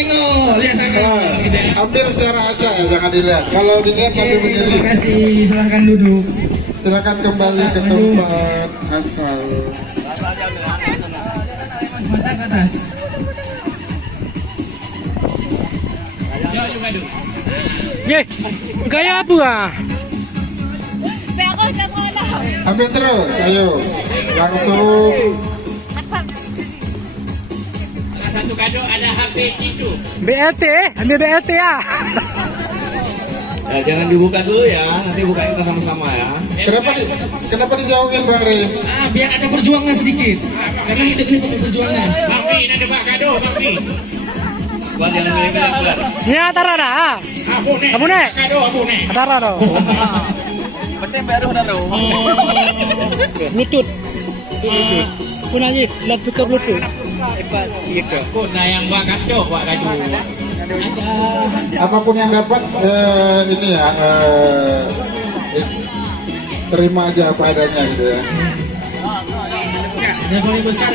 tengok, lihat sana. Ambil secara acak ya, jangan dilihat. Kalau dilihat sambil berdiri. Terima kasih, silahkan duduk. Silakan kembali ke tempat asal. Mata ke atas. Ye, gaya apa ah? Ambil terus, ayo. Langsung. Satu kado ada HP itu. BLT, ambil BLT ya. Ya, jangan dibuka dulu ya, nanti buka kita sama-sama ya. Kenapa dijauhin Bang Rim? Biar ada perjuangan sedikit. Karena hidup ini penuh perjuangan. Bang Pi, ada Pak kado, Bang Pi. Buat jangan milih-milih buat. Ini antara dah. Abu nek. Kado, abu nek. Antara dah. Penting baru dah tahu. Bluetooth. Pun aja, lap tukar Bluetooth. Kau dah yang buat kado, buat kado. Apapun yang dapat ini ya terima aja apa adanya gitu ya. Yang paling besar